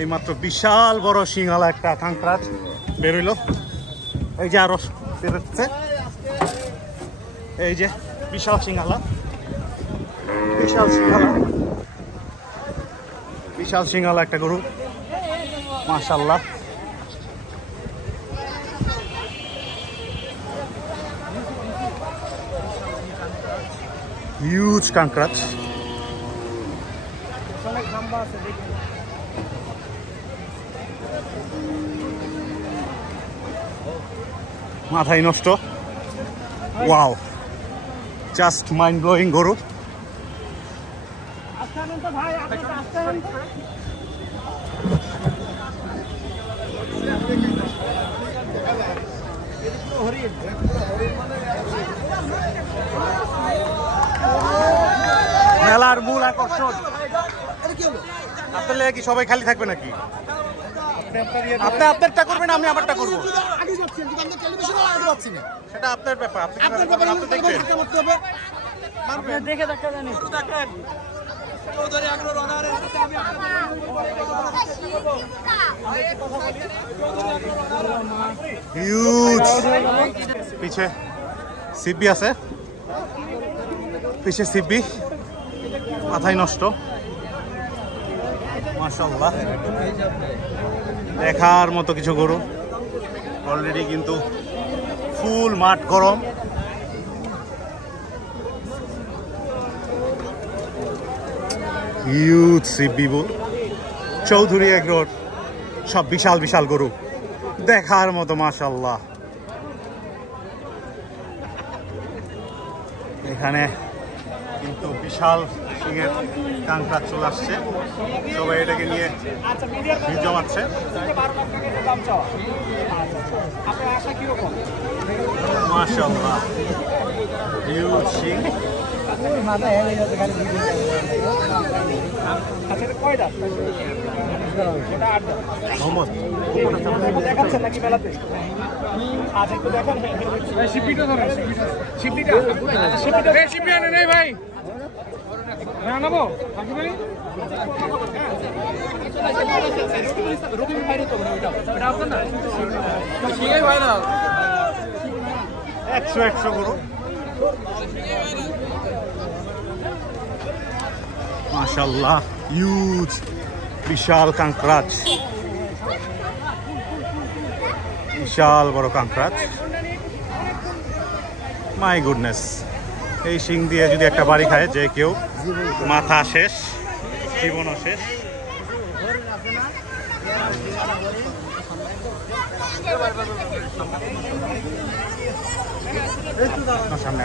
এই মাত্র বিশাল বড় সিংহালা একটা কাঁকড়া বেরোইল। এই যে আরো বেরোচ্ছে, এই যে বিশাল সিংহালা, বিশাল সিংহালা, বিশাল সিংহালা একটা গরু, মাশাআল্লাহ। হিউজ কাঁকড়া, মাথায় নষ্ট। ওয়াও, জাস্ট মাইন্ড ব্লোয়িং গরু। মেলার মূল আকর্ষণ। আপনার কি সবাই খালি থাকবে নাকি? আপনি আপনারটা করবেন, আমি আমারটা করবো, সেটা আপনার ব্যাপার। আপনি দেখে পিছে সিপি আছে, পিছে সিপি, মাথায় নষ্ট, মাশাআল্লাহ। দেখার মতো কিছু গরু। অলরেডি কিন্তু ফুল মাঠ গরম। হিউজ সিপি, চৌধুরী এগ্রোর সব বিশাল বিশাল গরু, দেখার মতো, মাশাআল্লাহ। এখানে কিন্তু বিশাল সিংহের কাঁকড়া চলে আসছে, সবাই এটাকে নিয়ে ভিড় জমাচ্ছে। মাশাআল্লাহ, হিউজ সিং। একশো গরু, মাশাআল্লাহ, হিউজ বিশাল কাঁকড়া, বিশাল বড় কাঁকড়া। মাই গুডনেস, এই শিং দিয়ে যদি একটা বাড়ি খায় যে কেউ, মাথা শেষ, জীবনও শেষ। সামনে